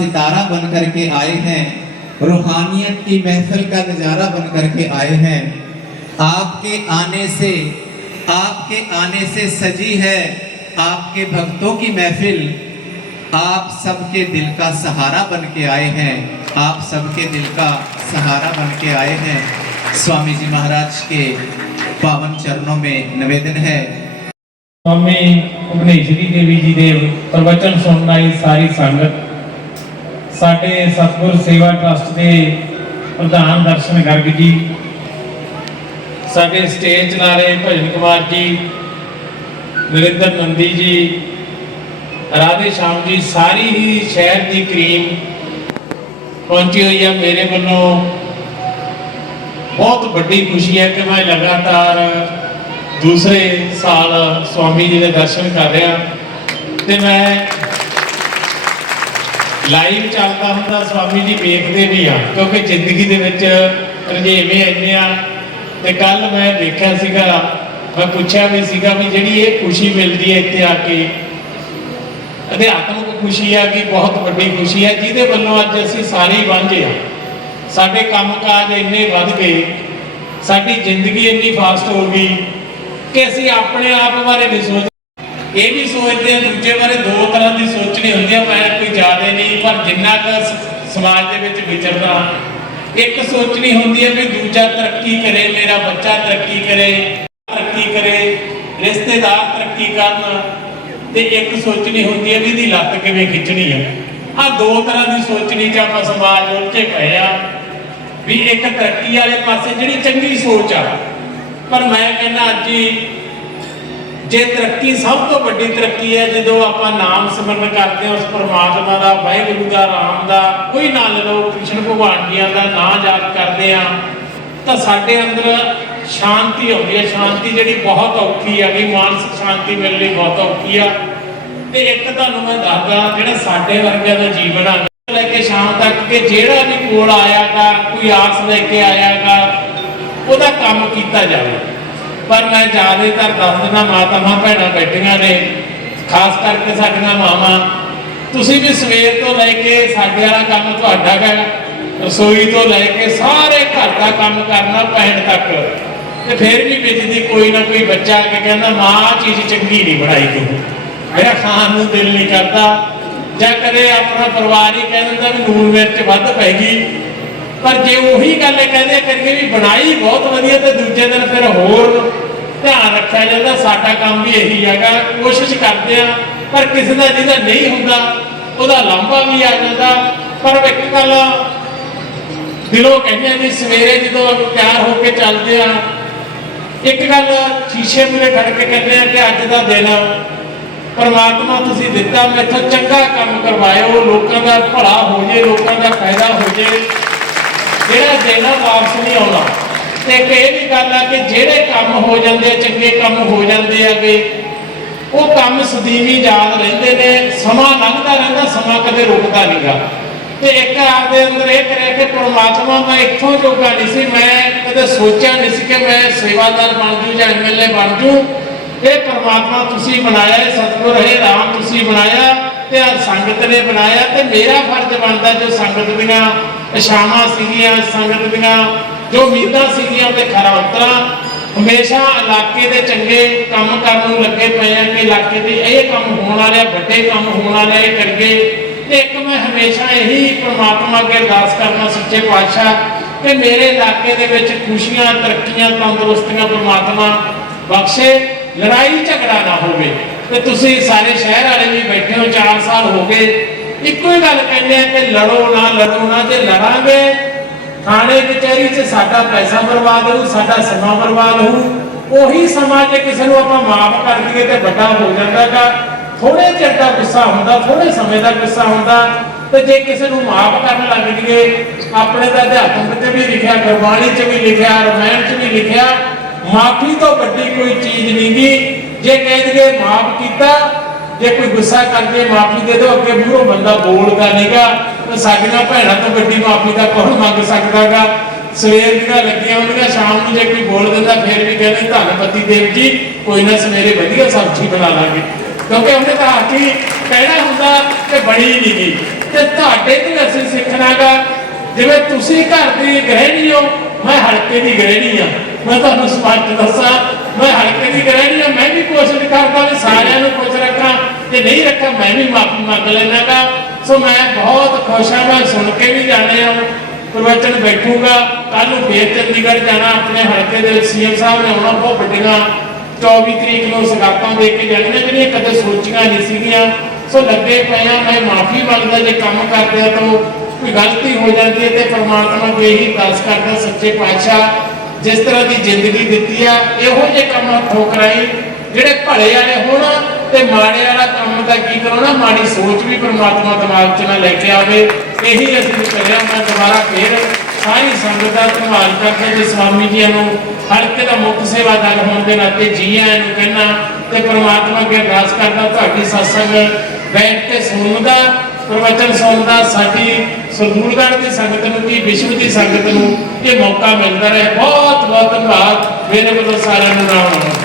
सितारा बन करके आए हैं। रूहानियत की महफिल का नज़ारा बन करके आए हैं। आपके आने से, आपके आने से सजी है आपके भक्तों की महफिल। आप सबके दिल का सहारा बन के आए हैं। आप सबके दिल का सहारा बन के आए हैं। स्वामी जी महाराज के पावन चरणों में निवेदन है। स्वामी श्री देवी जी देव, प्रवचन सुनना सारी संगत। ਸਾਡੇ ਸਤਿਗੁਰ ਸੇਵਾ ਟਰਸਟ ਦੇ ਪ੍ਰਧਾਨ ਦਰਸ਼ਨ ਗਰਗ ਜੀ, ਸਾਡੇ ਸਟੇਜ ਚਲਾ ਰਹੇ ਭਜਨ ਕੁਮਾਰ ਜੀ, ਨਰਿੰਦਰ ਨੰਦੀ ਜੀ, ਰਾਧੇ ਸ਼ਾਮ ਜੀ, ਸਾਰੀ ਹੀ ਸ਼ਹਿਰ ਦੀ ਕਰੀਮ ਪਹੁੰਚੀ ਹੋਈ ਹੈ ਮੇਰੇ ਵੱਲੋਂ। ਬਹੁਤ ਵੱਡੀ ਖੁਸ਼ੀ ਹੈ ਕਿ ਮੈਂ ਲਗਾਤਾਰ ਦੂਸਰੇ ਸਾਲ ਸਵਾਮੀ ਜੀ ਦੇ ਦਰਸ਼ਨ ਕਰ ਰਿਹਾ ਤੇ ਮੈਂ ਲਾਈਵ ਚੱਲਦਾ ਹੁੰਦਾ ਸਵਾਮੀ ਜੀ ਵੇਖਦੇ ਵੀ ਆ, ਕਿਉਂਕਿ ਜ਼ਿੰਦਗੀ ਦੇ ਵਿੱਚ ਰਜੇਵੇਂ ਇੰਨੇ ਆ। ਤੇ ਕੱਲ ਮੈਂ ਦੇਖਿਆ ਸੀਗਾ, ਮੈਂ ਪੁੱਛਿਆ ਵੀ ਸੀਗਾ ਵੀ ਜਿਹੜੀ ਇਹ ਖੁਸ਼ੀ ਮਿਲਦੀ ਹੈ ਇੱਥੇ ਆ ਕੇ। ਅਧਿਆਤਮਿਕ ਖੁਸ਼ੀ ਆ ਕਿ ਬਹੁਤ ਵੱਡੀ ਖੁਸ਼ੀ ਹੈ, ਜਿਹਦੇ ਵੱਲੋਂ ਅੱਜ ਅਸੀਂ ਸਾਰੇ ਵਾਂਝੇ ਆ। ਸਾਡੇ ਕੰਮਕਾਜ ਇੰਨੇ ਵੱਧ ਗਏ, ਸਾਡੀ ਜ਼ਿੰਦਗੀ ਇੰਨੀ ਫਾਸਟ ਹੋ ਗਈ ਕਿ ਅਸੀਂ ਆਪਣੇ ਆਪ ਬਾਰੇ ਨਹੀਂ ਸੋਚ ਇਹ ਵੀ ਸੋਚਦੇ ਆ, ਦੂਜੇ ਬਾਰੇ ਦੋ ਤਰ੍ਹਾਂ ਦੀ ਸੋਚਣੀ ਹੁੰਦੀ ਆ ਮੈਂ ਕੋਈ ਜ਼ਿਆਦਾ ਨਹੀਂ, ਪਰ ਜਿੰਨਾ ਕੁ ਸਮਾਜ ਦੇ ਵਿੱਚ ਵਿਚਰਦਾ। ਇੱਕ ਸੋਚਣੀ ਹੁੰਦੀ ਹੈ ਵੀ ਦੂਜਾ ਤਰੱਕੀ ਕਰੇ, ਮੇਰਾ ਬੱਚਾ ਤਰੱਕੀ ਕਰੇ ਤਰੱਕੀ ਕਰੇ, ਰਿਸ਼ਤੇਦਾਰ ਤਰੱਕੀ ਕਰਨ। ਤੇ ਇੱਕ ਸੋਚਣੀ ਹੁੰਦੀ ਹੈ ਵੀ ਇਹਦੀ ਲੱਤ ਕਿਵੇਂ ਖਿੱਚਣੀ ਹੈ ਆ ਦੋ ਤਰ੍ਹਾਂ ਦੀ ਸੋਚਣੀ ਚ ਆਪਾਂ ਸਮਾਜ ਉਲਝੇ ਪਏ ਆ। ਵੀ ਇੱਕ ਤਰੱਕੀ ਵਾਲੇ ਪਾਸੇ ਜਿਹੜੀ ਚੰਗੀ ਸੋਚ ਆ। ਪਰ ਮੈਂ ਕਹਿੰਦਾ, ਅੱਜ ਹੀ ਜੇ ਤਰੱਕੀ ਸਭ ਤੋਂ ਵੱਡੀ ਤਰੱਕੀ ਹੈ, ਜਦੋਂ ਆਪਾਂ ਨਾਮ ਸਿਮਰਨ ਕਰਦੇ ਹਾਂ, ਉਸ ਪਰਮਾਤਮਾ ਦਾ, ਵਾਹਿਗੁਰੂ ਦਾ, ਰਾਮ ਦਾ, ਕੋਈ ਨਾ ਲੈ ਲਓ, ਕ੍ਰਿਸ਼ਨ ਭਗਵਾਨ ਜੀਆਂ ਦਾ ਨਾਮ ਯਾਦ ਕਰਦੇ ਆ ਤਾਂ ਸਾਡੇ ਅੰਦਰ ਸ਼ਾਂਤੀ ਆਉਂਦੀ ਹੈ। ਸ਼ਾਂਤੀ ਜਿਹੜੀ ਬਹੁਤ ਔਖੀ ਹੈਗੀ ਮਾਨਸਿਕ ਸ਼ਾਂਤੀ ਮਿਲਣੀ ਬਹੁਤ ਔਖੀ ਆ। ਤੇ ਇੱਕ ਤੁਹਾਨੂੰ ਮੈਂ ਦੱਸਦਾ, ਜਿਹੜਾ ਸਾਡੇ ਵਰਗਿਆਂ ਦਾ ਜੀਵਨ ਆ ਲੈ ਕੇ ਸ਼ਾਮ ਤੱਕ ਕਿ ਜਿਹੜਾ ਵੀ ਕੋਲ ਆਇਆਗਾ, ਕੋਈ ਆਸ ਲੈ ਕੇ ਆਇਆਗਾ, ਉਹਦਾ ਕੰਮ ਕੀਤਾ ਜਾਵੇ। ਪਰ ਮੈਂ ਜ਼ਿਆਦਾਤਰ ਦੱਸ ਦਿੰਦਾ ਮਾਤਾਵਾਂ ਭੈਣਾਂ ਬੈਠੀਆਂ ਨੇ, ਖਾਸ ਕਰਕੇ ਸਾਡੀਆਂ ਮਾਵਾਂ। ਤੁਸੀਂ ਵੀ ਸਵੇਰ ਤੋਂ ਲੈ ਕੇ ਸਾਡੇ ਵਾਲਾ ਕੰਮ ਤੁਹਾਡਾ ਹੈ, ਰਸੋਈ ਤੋਂ ਲੈ ਕੇ ਸਾਰੇ ਘਰ ਦਾ ਕੰਮ ਕਰਨਾ ਪੈਣ ਤੱਕ। ਤੇ ਫਿਰ ਵੀ ਵਿੱਚ ਦੀ ਕੋਈ ਨਾ ਕੋਈ ਬੱਚਾ ਆ ਕੇ ਕਹਿੰਦਾ, ਮਾਂ, ਆਹ ਚੀਜ਼ ਚੰਗੀ ਨਹੀਂ ਬਣਾਈ ਤੂੰ। ਮੇਰਾ ਖਾਣ ਨੂੰ ਦਿਲ ਨਹੀਂ ਕਰਦਾ। ਜਾਂ ਕਦੇ ਆਪਣਾ ਪਰਿਵਾਰ ਹੀ ਕਹਿ ਦਿੰਦਾ ਵੀ ਨੂਨ ਮਿਰਚ ਵੱਧ ਪੈ ਗਈ। ਪਰ ਜੇ ਉਹੀ ਗੱਲ ਕਹਿੰਦੇ ਕਰੀਏ ਵੀ ਬਣਾਈ ਬਹੁਤ ਵਧੀਆ ਤੇ ਦੂਜੇ ਦਿਨ ਫਿਰ ਹੋਰ ਧਿਆਨ ਰੱਖਿਆ ਜਾਂਦਾ, ਸਾਡਾ ਕੰਮ ਵੀ ਇਹੀ ਹੈਗਾ, ਕੋਸ਼ਿਸ਼ ਕਰਦੇ ਆ, ਪਰ ਕਿਸੇ ਦਾ ਜਿਹਦਾ ਨਹੀਂ ਹੁੰਦਾ, ਉਹਦਾ ਲਾਂਭਾ ਵੀ ਆ ਜਾਂਦਾ। ਪਰ ਇੱਕ ਗੱਲ ਦਿਲੋਂ ਕਹਿੰਦੇ ਆ ਜੀ ਸਵੇਰੇ ਜਦੋਂ ਆਪਾਂ ਤਿਆਰ ਹੋ ਕੇ ਚੱਲਦੇ ਆ, ਇੱਕ ਗੱਲ ਸ਼ੀਸ਼ੇ ਮੂਰੇ ਖੜ ਕੇ ਕਹਿੰਦੇ ਆ ਕਿ ਅੱਜ ਦਾ ਦਿਨ ਪਰਮਾਤਮਾ ਤੁਸੀਂ ਦਿੱਤਾ, ਮੈਥੋਂ ਚੰਗਾ ਕੰਮ ਕਰਵਾਇਓ, ਲੋਕਾਂ ਦਾ ਭਲਾ ਹੋ ਜੇ, ਲੋਕਾਂ ਦਾ ਫਾਇਦਾ ਹੋ ਜੇ। ਜਿਹੜਾ ਦੇਣਾ ਵਾਪਸ ਨਹੀਂ ਆਉਣਾ ਤੇ ਇਹ ਵੀ ਗੱਲ ਆ ਕਿ ਜਿਹੜੇ ਕੰਮ ਹੋ ਜਾਂਦੇ ਆ, ਚੰਗੇ ਕੰਮ ਹੋ ਜਾਂਦੇ ਆਗੇ ਉਹ ਕੰਮ ਸਦੀਵੀ ਯਾਦ ਰਹਿੰਦੇ ਨੇ, ਸਮਾਂ ਲੰਘਦਾ ਰਹਿੰਦਾ, ਸਮਾਂ ਕਦੇ ਰੁਕਦਾ ਨਹੀਂਗਾ। ਤੇ ਇੱਕ ਆਪਦੇ ਅੰਦਰ ਇਹ ਕਰਿਆ ਕਿ ਪਰਮਾਤਮਾ ਮੈਂ ਇੱਥੋਂ ਜੋਗਾ ਨਹੀਂ ਸੀ, ਮੈਂ ਕਦੇ ਸੋਚਿਆ ਨਹੀਂ ਸੀ ਕਿ ਮੈਂ ਸੇਵਾਦਾਰ ਬਣ ਜੂ ਜਾਂ ਐਮਐਲਏ ਬਣ ਜੂ। ਇਹ ਪਰਮਾਤਮਾ ਤੁਸੀਂ ਬਣਾਇਆ, ਇਹ ਸਤਿਗੁਰ ਹੈ ਰਾਮ ਤੁਸੀਂ ਬਣਾਇਆ, ਤੇ ਆ ਸੰਗਤ ਨੇ ਬਣਾਇਆ, ਤੇ ਮੇਰਾ ਫਰਜ਼ ਬਣਦਾ ਜੋ ਸੰਗਤ ਦੀਆਂ ਇਸ਼ਾਵਾਂ ਸੀਗੀਆਂ ਸੰਗਤ ਦੀਆਂ ਜੋ ਉਮੀਦਾਂ ਸੀਗੀਆਂ ਤੇ ਖਰਾ ਉਤਰਾ ਹਮੇਸ਼ਾ ਇਲਾਕੇ ਦੇ ਚੰਗੇ ਕੰਮ ਕਰਨ ਨੂੰ ਲੱਗੇ ਪਏ ਆ ਕਿ ਇਲਾਕੇ ਦੇ ਇਹ ਕੰਮ ਹੋਣ ਵਾਲੇ ਵੱਡੇ ਕੰਮ ਹੋਣ ਵਾਲੇ ਆ, ਤੇ ਇੱਕ ਮੈਂ ਹਮੇਸ਼ਾ ਇਹੀ ਪ੍ਰਮਾਤਮਾ ਅੱਗੇ ਅਰਦਾਸ ਕਰਨਾ ਸੱਚੇ ਪਾਤਸ਼ਾਹ ਕਿ ਮੇਰੇ ਇਲਾਕੇ ਦੇ ਵਿੱਚ ਖੁਸ਼ੀਆਂ ਤਰੱਕੀਆਂ ਤੰਦਰੁਸਤੀਆਂ ਪ੍ਰਮਾਤਮਾ ਬਖਸ਼ੇ ਲੜਾਈ ਝਗੜਾ ਨਾ ਹੋਵੇ। ਤੇ ਤੁਸੀਂ ਸਾਰੇ ਸ਼ਹਿਰ ਵਾਲੇ ਵੀ ਬੈਠੇ ਹੋ 4 ਸਾਲ ਹੋ ਗਏ। ਇੱਕੋ ਹੀ ਗੱਲ ਕਹਿੰਦੇ ਆ ਕਿ ਲੜੋ ਨਾ ਲੜੋ ਨਾ, ਜੇ ਲੜਾਂਗੇ, ਥਾਣੇ ਕਚਹਿਰੀ 'ਚ ਸਾਡਾ ਪੈਸਾ ਬਰਬਾਦ ਹੋਊ, ਸਾਡਾ ਸਮਾਂ ਬਰਬਾਦ ਹੋਊ, ਉਹੀ ਸਮਾਂ ਜੇ ਕਿਸੇ ਨੂੰ ਆਪਾਂ ਮਾਫ ਕਰ ਦਈਏ ਤੇ ਵੱਡਾ ਹੋ ਜਾਂਦਾਗਾ ਥੋੜੇ ਚਿਰ ਦਾ ਗੁੱਸਾ ਹੁੰਦਾ ਥੋੜੇ ਸਮੇਂ ਦਾ ਗੁੱਸਾ ਹੁੰਦਾ, ਤੇ ਜੇ ਕਿਸੇ ਨੂੰ ਮਾਫ ਕਰਨ ਲੱਗ ਜੀਏ ਆਪਣੇ ਦਾ ਅਧਿਆਤਮਕ ਤੇ ਵੀ ਲਿਖਿਆ, ਗੁਰਬਾਣੀ 'ਚ ਵੀ ਲਿਖਿਆ, ਰਮਾਇਣ 'ਚ ਵੀ ਲਿਖਿਆ, ਮਾਫੀ ਤੋਂ ਵੱਡੀ ਕੋਈ ਚੀਜ਼ ਨਹੀਂ ਗੀ। ਜੇ ਕਹਿ ਦਈਏ ਮਾਫ ਕੀਤਾ ਜੇ ਕੋਈ ਗੁੱਸਾ ਕਰਕੇ ਮਾਫੀ ਦੇ ਦਿਓ, ਅੱਗੇ ਮੂਹਰੋਂ ਬੰਦਾ ਬੋਲਦਾ ਨਹੀਂਗਾ ਤਾਂ ਸਾਡੀਆਂ ਭੈਣਾਂ ਤੋਂ ਵੱਡੀ ਮਾਫੀ ਦਾ ਕੌਣ ਮੰਗ ਸਕਦਾਗਾ ਸਵੇਰ ਦੀਆਂ ਲੱਗੀਆਂ ਹੁੰਦੀਆਂ, ਸ਼ਾਮ ਨੂੰ ਜੇ ਕੋਈ ਬੋਲ ਦਿੰਦਾ, ਫਿਰ ਵੀ ਕਹਿੰਦੇ ਧੰਨਪਤੀ ਦੇਵ ਜੀ, ਕੋਈ ਨਾ ਸਵੇਰੇ ਵਧੀਆ ਸਬਜ਼ੀ ਬਣਾ ਲਾਂਗੇ। ਕਿਉਂਕਿ ਉਹਨੇ ਤਾਂ ਆਖੀ ਕਹਿਣਾ ਹੁੰਦਾ ਕਿ ਬਣੀ ਨਹੀਂ ਗਈ ਤੇ ਤੁਹਾਡੇ ਤੋਂ ਅਸੀਂ ਸਿੱਖਣਾਗਾ ਜਿਵੇਂ ਤੁਸੀਂ ਘਰ ਦੀ ਗ੍ਰਹਿਣੀ ਹੋ, ਮੈਂ ਹਲਕੇ ਦੀ ਗ੍ਰਹਿਣੀ ਆ। ਮੈਂ ਤੁਹਾਨੂੰ ਸਪਸ਼ਟ ਦੱਸਾਂ, ਮੈਂ ਹਲਕੇ ਦੀ ਗ੍ਰਹਿਣੀ ਆ ਮੈਂ ਵੀ ਕੋਸ਼ਿਸ਼ ਕਰਦਾ ਵੀ ਸਾਰਿਆਂ ਨੂੰ ਖੁਸ਼ ਰੱਖਾਂ। ਜੇ ਨਹੀਂ ਰੱਖਾਂ, ਮੈਂ ਵੀ ਮਾਫੀ ਮੰਗ ਲੈਣਾਗਾ ਸੋ ਮੈਂ ਬਹੁਤ ਖੁਸ਼ ਹਾਂ, ਮੈਂ ਸੁਣ ਕੇ ਵੀ ਜਾਣੇ ਆ ਪ੍ਰਵਚਨ ਬੈਠੂਗਾ। ਕੱਲ ਨੂੰ ਫੇਰ ਚੰਡੀਗੜ੍ਹ ਜਾਣਾ, ਆਪਣੇ ਹਲਕੇ ਦੇ ਸੀਐਮ ਸਾਹਿਬ ਨੇ ਆਉਣਾ ਬਹੁਤ ਵੱਡੀਆਂ। 24 ਤਰੀਕ ਨੂੰ ਸਗਾਤਾਂ ਦੇ ਕੇ ਜਾਣੀਆਂ, ਜਿਹੜੀਆਂ ਕਦੇ ਸੋਚੀਆਂ ਨਹੀਂ ਸੀਗੀਆਂ। ਸੋ ਲੱਗੇ ਪਏ ਆ ਮੈਂ ਮਾਫੀ ਮੰਗਦਾ, ਜੇ ਕੰਮ ਕਰਦੇ ਆ ਤਾਂ ਕੋਈ ਗਲਤੀ ਹੋ ਜਾਂਦੀ ਹੈ ਤੇ ਪ੍ਰਮਾਤਮਾ ਨੂੰ ਇਹੀ ਅਰਦਾਸ ਕਰਦਾ, ਸੱਚੇ ਪਾਤਸ਼ਾਹ। ਜਿਸ ਤਰ੍ਹਾਂ ਦੀ ਜ਼ਿੰਦਗੀ ਦਿੱਤੀ ਆ, ਇਹੋ ਜਿਹੇ ਕੰਮ ਹੱਥੋਂ ਕਰਾਈ, ਜਿਹੜੇ ਭਲੇ ਵਾਲੇ ਹੋਣ ਤੇ ਮਾੜੇ ਵਾਲਾ ਕੰਮ ਦਾ ਕੀ ਕਰਾਉਣਾ, ਮਾੜੀ ਸੋਚ ਵੀ ਪ੍ਰਮਾਤਮਾ ਦਿਮਾਗ 'ਚ ਨਾ ਲੈ ਕੇ ਆਵੇ। ਇਹੀ ਅਸੀਂ ਕਰਿਆ ਮੈਂ ਦੁਬਾਰਾ ਫੇਰ ਸਾਰੀ ਸੰਗਤ ਦਾ ਧੰਨਵਾਦ ਕਰਦਾ ਜੀ ਸਵਾਮੀ ਜੀ ਨੂੰ ਹਲਕੇ ਦਾ ਮੁੱਖ ਸੇਵਾਦਾਰ ਹੋਣ ਦੇ ਨਾਤੇ ਜੀ ਆਇਆਂ ਨੂੰ ਕਹਿਣਾ ਤੇ ਪ੍ਰਮਾਤਮਾ ਅੱਗੇ ਅਰਦਾਸ ਕਰਦਾ, ਤੁਹਾਡੀ ਸਤਸੰਗ ਬੈਠ ਕੇ ਸੁਣਦਾ ਪ੍ਰਵਚਨ ਸੁਣਦਾ, ਸਾਡੀ ਸਰਦੂਲਗੜ੍ਹ ਦੀ ਸੰਗਤ ਨੂੰ ਕੀ, ਵਿਸ਼ਵ ਦੀ ਸੰਗਤ ਨੂੰ ਇਹ ਮੌਕਾ ਮਿਲਦਾ ਰਹੇ। ਬਹੁਤ ਬਹੁਤ ਧੰਨਵਾਦ। ਮੇਰੇ ਵੱਲੋਂ ਸਾਰਿਆਂ ਨੂੰ ਨਾਮ